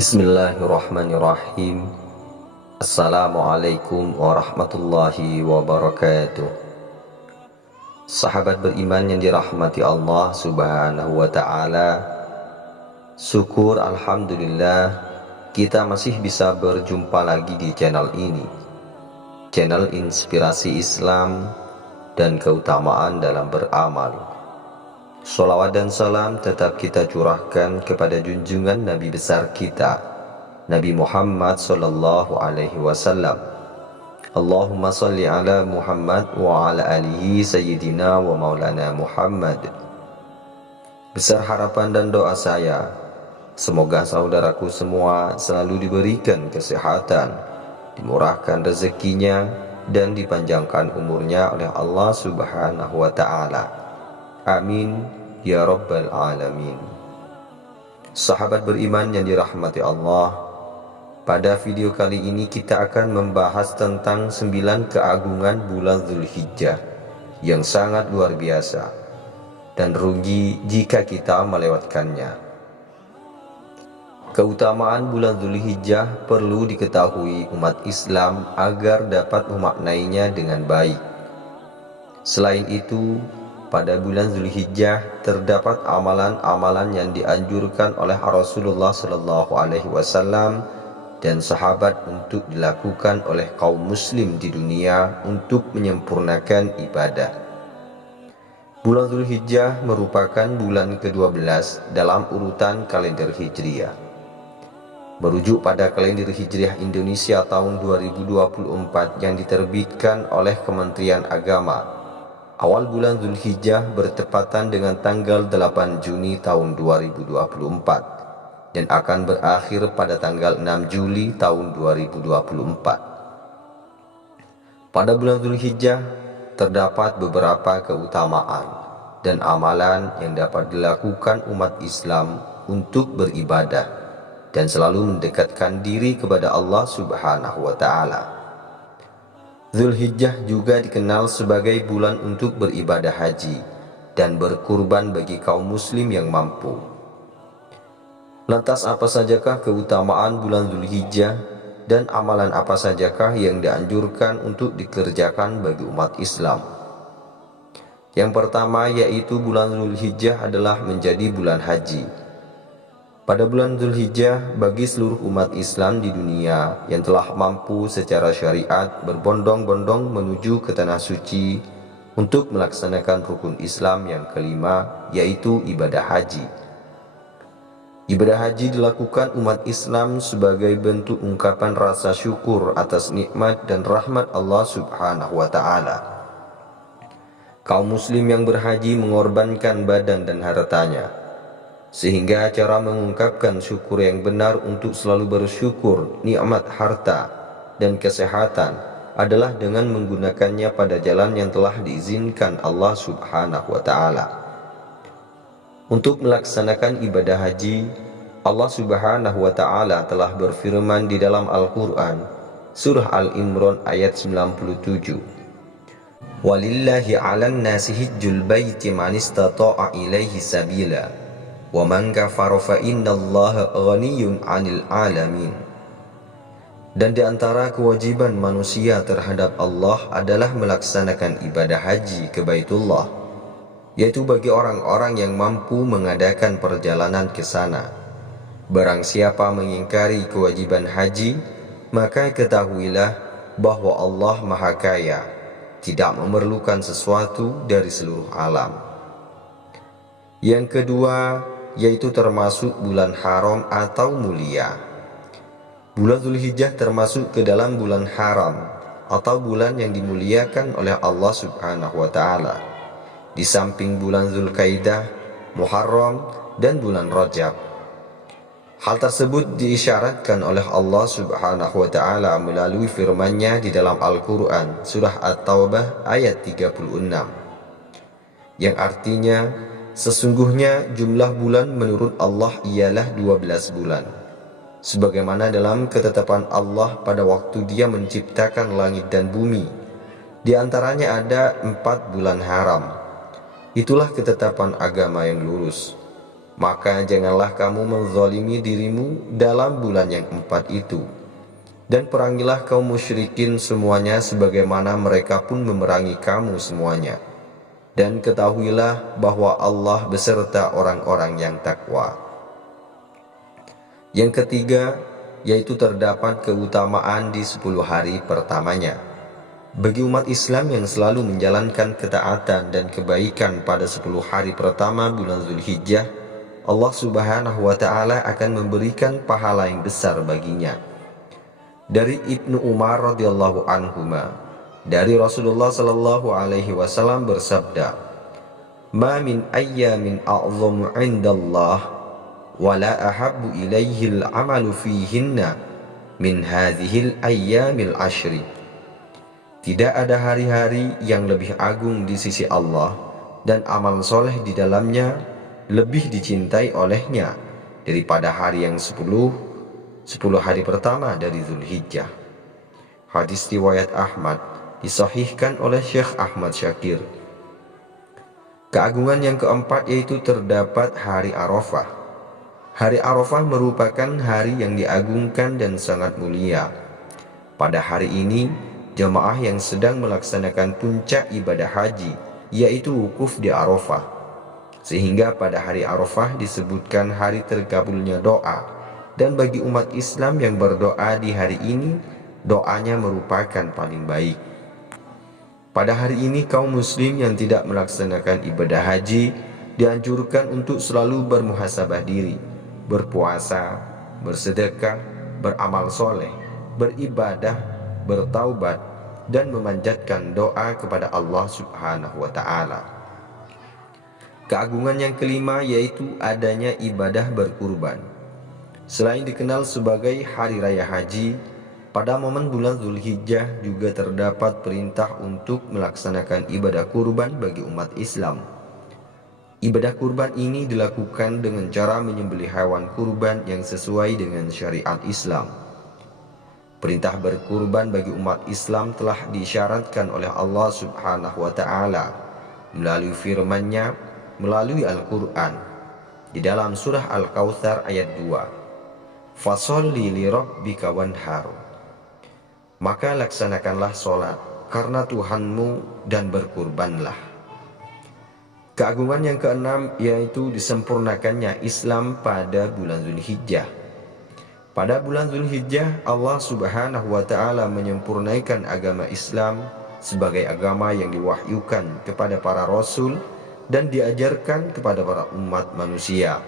Bismillahirrahmanirrahim. Assalamualaikum warahmatullahi wabarakatuh. Sahabat beriman yang dirahmati Allah subhanahu wa ta'ala, syukur alhamdulillah kita masih bisa berjumpa lagi di channel ini, channel inspirasi Islam dan keutamaan dalam beramal. Sholawat dan salam tetap kita curahkan kepada junjungan Nabi besar kita, Nabi Muhammad sallallahu alaihi wasallam. Allahumma salli ala Muhammad wa ala alihi sayyidina wa maulana Muhammad. Besar harapan dan doa saya, semoga saudaraku semua selalu diberikan kesehatan, dimurahkan rezekinya, dan dipanjangkan umurnya oleh Allah subhanahu wa ta'ala. Amin ya rabbal alamin. Sahabat beriman yang dirahmati Allah, pada video kali ini kita akan membahas tentang 9 keagungan bulan Dzulhijjah yang sangat luar biasa dan rugi jika kita melewatkannya. Keutamaan bulan Dzulhijjah perlu diketahui umat Islam agar dapat memaknainya dengan baik. Selain itu, pada bulan Dzulhijjah terdapat amalan-amalan yang dianjurkan oleh Rasulullah Shallallahu Alaihi Wasallam dan sahabat untuk dilakukan oleh kaum muslim di dunia untuk menyempurnakan ibadah. Bulan Dzulhijjah merupakan bulan ke-12 dalam urutan kalender Hijriah. Merujuk pada kalender Hijriah Indonesia tahun 2024 yang diterbitkan oleh Kementerian Agama, awal bulan Dzulhijjah bertepatan dengan tanggal 8 Juni tahun 2024 dan akan berakhir pada tanggal 6 Juli tahun 2024. Pada bulan Dzulhijjah terdapat beberapa keutamaan dan amalan yang dapat dilakukan umat Islam untuk beribadah dan selalu mendekatkan diri kepada Allah Subhanahu wa ta'ala. Dzulhijjah juga dikenal sebagai bulan untuk beribadah haji dan berkurban bagi kaum muslim yang mampu. Lantas apa sajakah keutamaan bulan Dzulhijjah dan amalan apa sajakah yang dianjurkan untuk dikerjakan bagi umat Islam? Yang pertama yaitu bulan Dzulhijjah adalah menjadi bulan haji. Pada bulan Dzulhijjah, bagi seluruh umat Islam di dunia yang telah mampu secara syariat berbondong-bondong menuju ke tanah suci untuk melaksanakan rukun Islam yang kelima, yaitu ibadah haji. Ibadah haji dilakukan umat Islam sebagai bentuk ungkapan rasa syukur atas nikmat dan rahmat Allah Subhanahu wa ta'ala. Kaum muslim yang berhaji mengorbankan badan dan hartanya, sehingga cara mengungkapkan syukur yang benar untuk selalu bersyukur nikmat harta dan kesehatan adalah dengan menggunakannya pada jalan yang telah diizinkan Allah Subhanahu wa ta'ala. Untuk melaksanakan ibadah haji, Allah Subhanahu wa ta'ala telah berfirman di dalam Al-Quran, Surah Al-Imran ayat 97. Walillahi 'alan nasi hijjul baiti man istata'a ilaihi sabila wa man kafara fa innallaha ghaniyyun 'anil 'alamin. Dan di antara kewajiban manusia terhadap Allah adalah melaksanakan ibadah haji ke Baitullah, yaitu bagi orang-orang yang mampu mengadakan perjalanan ke sana. Barang siapa mengingkari kewajiban haji, maka ketahuilah bahwa Allah Maha Kaya, tidak memerlukan sesuatu dari seluruh alam. Yang kedua yaitu termasuk bulan haram atau mulia. Bulan Dzulhijjah termasuk ke dalam bulan haram atau bulan yang dimuliakan oleh Allah Subhanahu wa ta'ala, di samping bulan Dzulqaidah, Muharram, dan bulan Rajab. Hal tersebut diisyaratkan oleh Allah Subhanahu wa ta'ala melalui firman-Nya di dalam Al-Quran Surah At-Taubah ayat 36, yang artinya, sesungguhnya jumlah bulan menurut Allah ialah 12 bulan, sebagaimana dalam ketetapan Allah pada waktu Dia menciptakan langit dan bumi. Di antaranya ada 4 bulan haram. Itulah ketetapan agama yang lurus. Maka janganlah kamu menzalimi dirimu dalam bulan yang 4 itu. Dan perangilah kaum musyrikin semuanya sebagaimana mereka pun memerangi kamu semuanya. Dan ketahuilah bahwa Allah beserta orang-orang yang takwa. Yang ketiga, yaitu terdapat keutamaan di 10 hari pertamanya. Bagi umat Islam yang selalu menjalankan ketaatan dan kebaikan pada 10 hari pertama bulan Zulhijjah, Allah Subhanahu wa Ta'ala akan memberikan pahala yang besar baginya. Dari Ibnu Umar radhiyallahu anhuma, dari Rasulullah sallallahu alaihi wasallam bersabda, "Ma min ayyamin a'zamu 'indallah wa la ahabbu ilaihi al-'amalu fihinna min hadhil ayyamil ashri." Tidak ada hari-hari yang lebih agung di sisi Allah dan amal soleh di dalamnya lebih dicintai olehnya daripada hari yang 10 hari pertama dari Zulhijjah. Hadis riwayat Ahmad, disahihkan oleh Syekh Ahmad Syakir. Keagungan yang keempat yaitu terdapat hari Arafah. Hari Arafah merupakan hari yang diagungkan dan sangat mulia. Pada hari ini, jemaah yang sedang melaksanakan puncak ibadah haji, yaitu wukuf di Arafah. Sehingga pada hari Arafah disebutkan hari terkabulnya doa. Dan bagi umat Islam yang berdoa di hari ini, doanya merupakan paling baik. Pada hari ini kaum muslim yang tidak melaksanakan ibadah haji dianjurkan untuk selalu bermuhasabah diri, berpuasa, bersedekah, beramal soleh, beribadah, bertaubat, dan memanjatkan doa kepada Allah Subhanahu wa Ta'ala. Keagungan yang kelima yaitu adanya ibadah berkurban. Selain dikenal sebagai hari raya haji, pada momen bulan Zulhijjah juga terdapat perintah untuk melaksanakan ibadah kurban bagi umat Islam. Ibadah kurban ini dilakukan dengan cara menyembelih hewan kurban yang sesuai dengan syariat Islam. Perintah berkurban bagi umat Islam telah disyaratkan oleh Allah Subhanahu wa Ta'ala melalui firman-Nya melalui Al-Quran di dalam surah Al-Kautsar ayat 2. Fasholli li rabbika wanhar. Maka laksanakanlah sholat karena Tuhanmu dan berkurbanlah. Keagungan yang keenam yaitu disempurnakannya Islam pada bulan Zulhijjah. Pada bulan Zulhijjah, Allah Subhanahu wa Ta'ala menyempurnakan agama Islam sebagai agama yang diwahyukan kepada para rasul dan diajarkan kepada para umat manusia.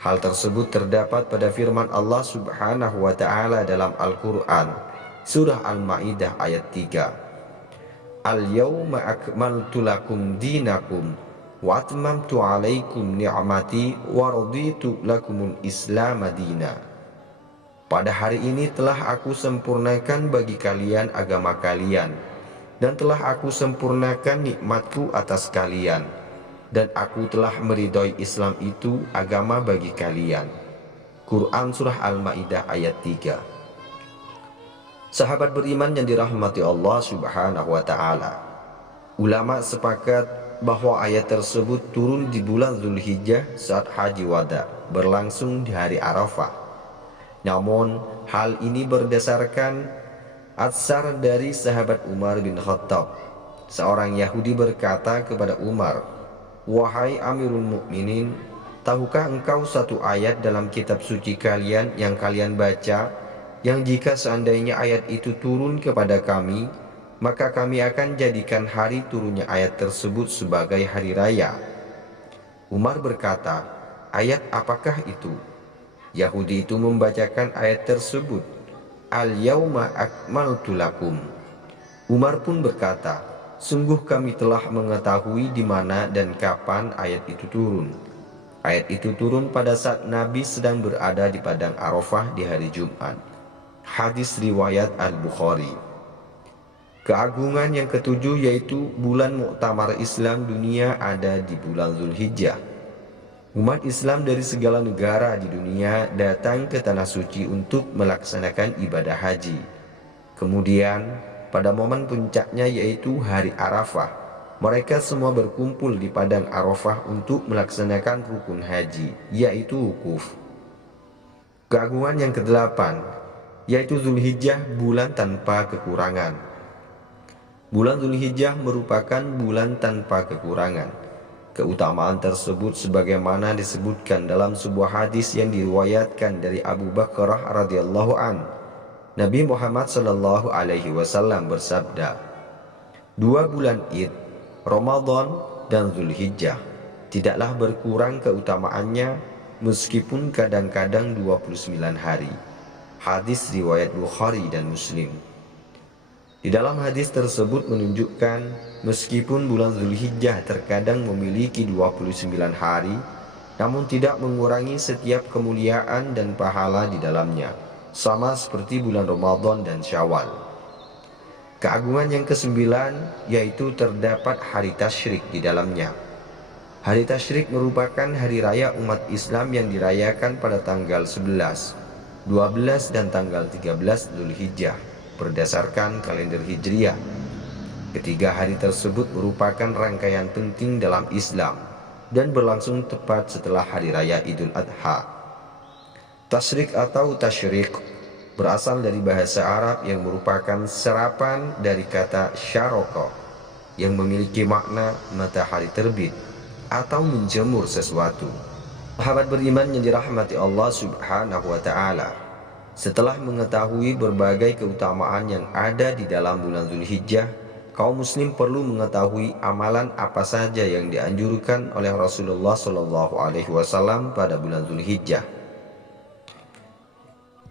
Hal tersebut terdapat pada firman Allah Subhanahu wa Ta'ala dalam Al-Quran, surah Al-Ma'idah ayat 3. Al-yawma akmaltu lakum dinakum wa atmamtu alaikum ni'mati wa raditu lakumul Islam madina. Pada hari ini telah aku sempurnakan bagi kalian agama kalian, dan telah aku sempurnakan nikmatku atas kalian, dan aku telah meridhoi Islam itu agama bagi kalian. Quran surah Al-Ma'idah ayat 3. Sahabat beriman yang dirahmati Allah Subhanahu wa Ta'ala, ulama sepakat bahwa ayat tersebut turun di bulan Zulhijjah saat haji wada berlangsung di hari Arafah. Namun hal ini berdasarkan atsar dari sahabat Umar bin Khattab. Seorang Yahudi berkata kepada Umar, "Wahai Amirul Mukminin, tahukah engkau satu ayat dalam kitab suci kalian yang kalian baca, yang jika seandainya ayat itu turun kepada kami, maka kami akan jadikan hari turunnya ayat tersebut sebagai hari raya?" Umar berkata, "Ayat apakah itu?" Yahudi itu membacakan ayat tersebut, "Al-yawma akmaltu lakum." Umar pun berkata, "Sungguh kami telah mengetahui di mana dan kapan ayat itu turun." Ayat itu turun pada saat Nabi sedang berada di padang Arafah di hari Jumat. Hadis riwayat Al-Bukhari. Keagungan yang ketujuh yaitu bulan Muktamar Islam dunia ada di bulan Zulhijjah. Umat Islam dari segala negara di dunia datang ke Tanah Suci untuk melaksanakan ibadah haji. Kemudian pada momen puncaknya yaitu hari Arafah, Mereka semua berkumpul di padang Arafah untuk melaksanakan rukun haji, yaitu wukuf. Keagungan yang kedelapan, yaitu Zulhijjah, bulan tanpa kekurangan. Bulan Zulhijjah merupakan bulan tanpa kekurangan. Keutamaan tersebut sebagaimana disebutkan dalam sebuah hadis yang diriwayatkan dari Abu Bakrah radhiyallahu an. Nabi Muhammad sallallahu alaihi wasallam bersabda, "Dua bulan Id, Ramadan dan Zulhijjah, tidaklah berkurang keutamaannya meskipun kadang-kadang 29 hari." Hadis riwayat Bukhari dan Muslim. Di dalam hadis tersebut menunjukkan meskipun bulan Zulhijjah terkadang memiliki 29 hari, namun tidak mengurangi setiap kemuliaan dan pahala di dalamnya, sama seperti bulan Ramadan dan Syawal. Keagungan yang kesembilan, yaitu terdapat hari tasyrik di dalamnya. Hari tasyrik merupakan hari raya umat Islam yang dirayakan pada tanggal 11, 12 dan tanggal 13 Zulhijjah berdasarkan kalender Hijriah. Ketiga hari tersebut merupakan rangkaian penting dalam Islam dan berlangsung tepat setelah hari raya Idul Adha. Tasyrik atau tasyrik berasal dari bahasa Arab yang merupakan serapan dari kata syaroko yang memiliki makna matahari terbit atau menjemur sesuatu. Sahabat beriman yang dirahmati Allah Subhanahu wa taala, setelah mengetahui berbagai keutamaan yang ada di dalam bulan Zulhijjah, kaum muslim perlu mengetahui amalan apa saja yang dianjurkan oleh Rasulullah Shallallahu alaihi wasallam pada bulan Zulhijjah.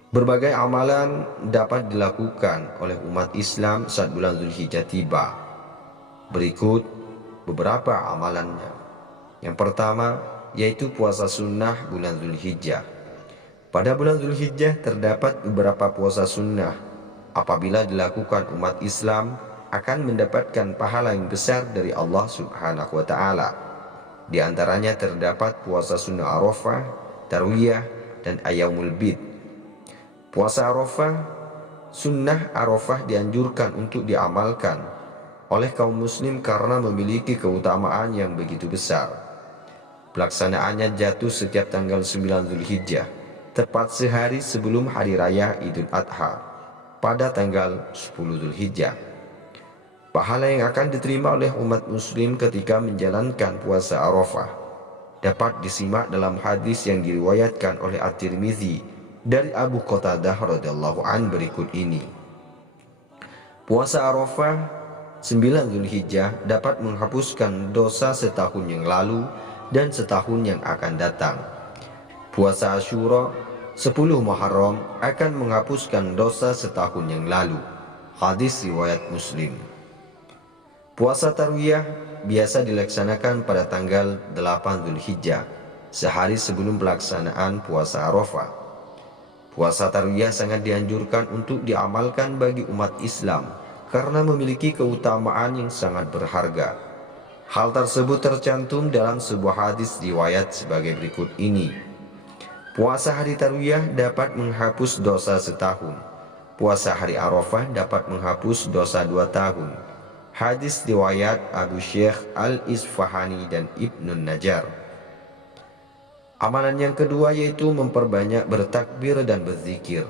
Berbagai amalan dapat dilakukan oleh umat Islam saat bulan Zulhijjah tiba. Berikut beberapa amalannya. Yang pertama, yaitu puasa sunnah bulan Zulhijjah. Pada bulan Zulhijjah terdapat beberapa puasa sunnah. Apabila dilakukan, umat Islam akan mendapatkan pahala yang besar dari Allah Subhanahu wa taala. Di antaranya terdapat puasa sunnah Arafah, Tarwiyah, dan Ayyamul Bid. Puasa Arafah, sunnah Arafah dianjurkan untuk diamalkan oleh kaum muslim karena memiliki keutamaan yang begitu besar. Pelaksanaannya jatuh setiap tanggal 9 Zulhijjah, tepat sehari sebelum hari raya Idul Adha pada tanggal 10 Zulhijjah. Pahala yang akan diterima oleh umat muslim ketika menjalankan puasa Arafah dapat disimak dalam hadis yang diriwayatkan oleh At-Tirmidzi dari Abu Qatadah radhiyallahu an berikut ini. Puasa Arafah 9 Zulhijjah dapat menghapuskan dosa setahun yang lalu dan setahun yang akan datang. Puasa Asyura 10 Muharram akan menghapuskan dosa setahun yang lalu. Hadis riwayat Muslim. Puasa Tarwiyah biasa dilaksanakan pada tanggal 8 Zulhijjah, sehari sebelum pelaksanaan puasa Arafah. Puasa Tarwiyah sangat dianjurkan untuk diamalkan bagi umat Islam karena memiliki keutamaan yang sangat berharga. Hal tersebut tercantum dalam sebuah hadis riwayat sebagai berikut ini. Puasa hari Tarwiyah dapat menghapus dosa setahun. Puasa hari Arafah dapat menghapus dosa 2 tahun. Hadis riwayat Abu Syekh Al-Isfahani dan Ibnun Najjar. Amalan yang kedua yaitu memperbanyak bertakbir dan berzikir.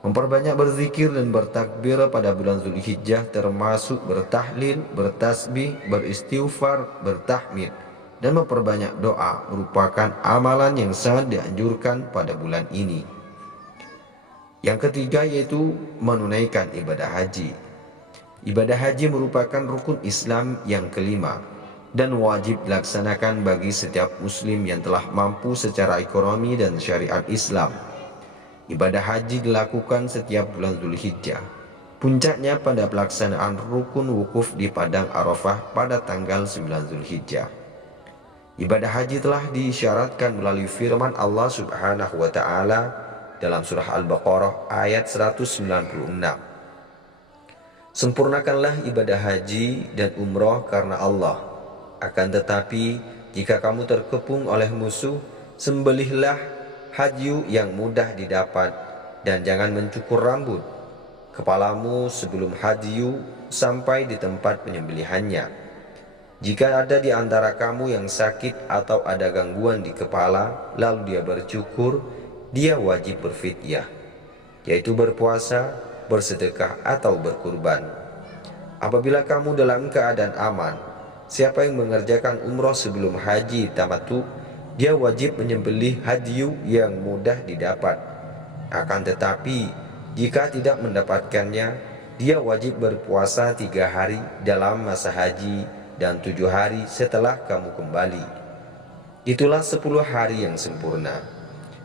Memperbanyak berzikir dan bertakbir pada bulan Zulhijjah termasuk bertahlil, bertasbih, beristighfar, bertahmid, dan memperbanyak doa merupakan amalan yang sangat dianjurkan pada bulan ini. Yang ketiga yaitu menunaikan ibadah haji. Ibadah haji merupakan rukun Islam yang kelima dan wajib dilaksanakan bagi setiap muslim yang telah mampu secara ekonomi dan syariat Islam. Ibadah haji dilakukan setiap bulan Zulhijjah. Puncaknya pada pelaksanaan rukun wukuf di padang Arafah pada tanggal 9 Zulhijjah. Ibadah haji telah diisyaratkan melalui firman Allah Subhanahu wa taala dalam surah Al-Baqarah ayat 196. Sempurnakanlah ibadah haji dan umrah karena Allah. Akan tetapi jika kamu terkepung oleh musuh, sembelihlah hadyu yang mudah didapat dan jangan mencukur rambut kepalamu sebelum hadyu sampai di tempat penyembelihannya. Jika ada di antara kamu yang sakit atau ada gangguan di kepala, lalu dia bercukur, dia wajib berfidyah, yaitu berpuasa, bersedekah atau berkurban. Apabila kamu dalam keadaan aman, siapa yang mengerjakan umroh sebelum haji tamattu, dia wajib menyembelih hadyu yang mudah didapat. Akan tetapi, jika tidak mendapatkannya, dia wajib berpuasa 3 hari dalam masa haji dan 7 hari setelah kamu kembali. Itulah 10 hari yang sempurna.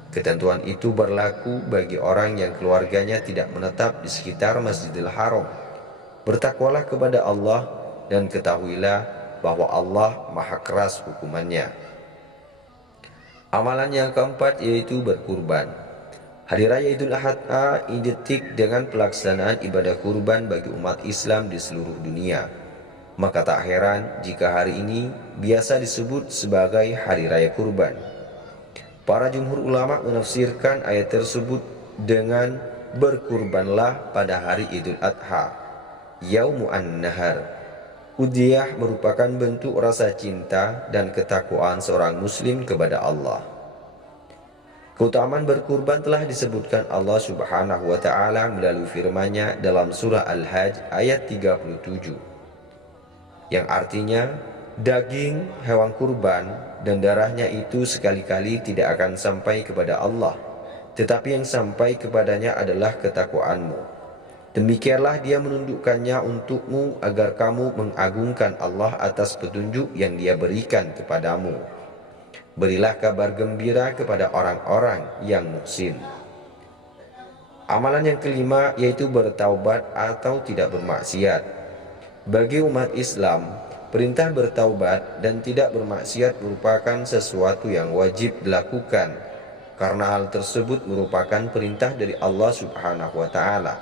Ketentuan itu berlaku bagi orang yang keluarganya tidak menetap di sekitar Masjidil Haram. Bertakwalah kepada Allah dan ketahuilah bahwa Allah maha keras hukumannya. Amalan yang keempat yaitu berkurban. Hari Raya Idul Adha identik dengan pelaksanaan ibadah kurban bagi umat Islam di seluruh dunia. Maka tak heran jika hari ini biasa disebut sebagai Hari Raya Kurban. Para jumhur ulama menafsirkan ayat tersebut dengan berkurbanlah pada hari Idul Adha, Yaumun Nahar. Udhiyah merupakan bentuk rasa cinta dan ketakwaan seorang muslim kepada Allah. Keutamaan berkurban telah disebutkan Allah Subhanahu wa taala melalui firman-Nya dalam surah Al-Hajj ayat 37. Yang artinya daging hewan kurban dan darahnya itu sekali-kali tidak akan sampai kepada Allah, tetapi yang sampai kepadanya adalah ketakwaanmu. Demikianlah dia menundukkannya untukmu agar kamu mengagungkan Allah atas petunjuk yang dia berikan kepadamu. Berilah kabar gembira kepada orang-orang yang muhsin. Amalan yang kelima yaitu bertaubat atau tidak bermaksiat. Bagi umat Islam, perintah bertaubat dan tidak bermaksiat merupakan sesuatu yang wajib dilakukan, karena hal tersebut merupakan perintah dari Allah Subhanahu wa taala.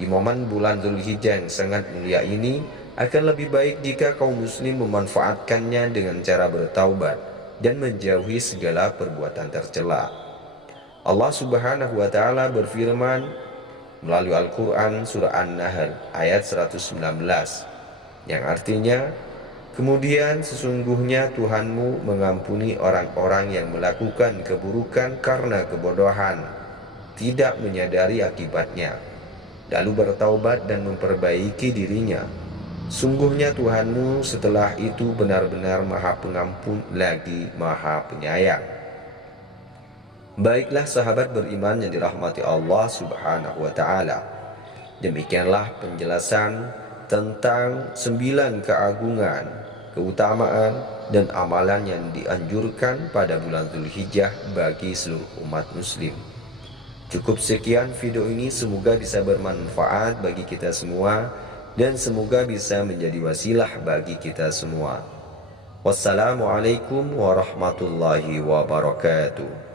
Di momen bulan Dzulhijjah yang sangat mulia ini, akan lebih baik jika kaum muslim memanfaatkannya dengan cara bertaubat dan menjauhi segala perbuatan tercela. Allah Subhanahu wa taala berfirman melalui Al-Quran surah An-Nahl ayat 119, yang artinya, kemudian sesungguhnya Tuhanmu mengampuni orang-orang yang melakukan keburukan karena kebodohan, tidak menyadari akibatnya, lalu bertaubat dan memperbaiki dirinya. Sungguhnya Tuhanmu setelah itu benar-benar maha pengampun lagi maha penyayang. Baiklah sahabat beriman yang dirahmati Allah Subhanahu wa taala. Demikianlah penjelasan tentang 9 keagungan, keutamaan dan amalan yang dianjurkan pada bulan Dzulhijjah bagi seluruh umat muslim. Cukup sekian video ini, semoga bisa bermanfaat bagi kita semua dan semoga bisa menjadi wasilah bagi kita semua. Wassalamualaikum warahmatullahi wabarakatuh.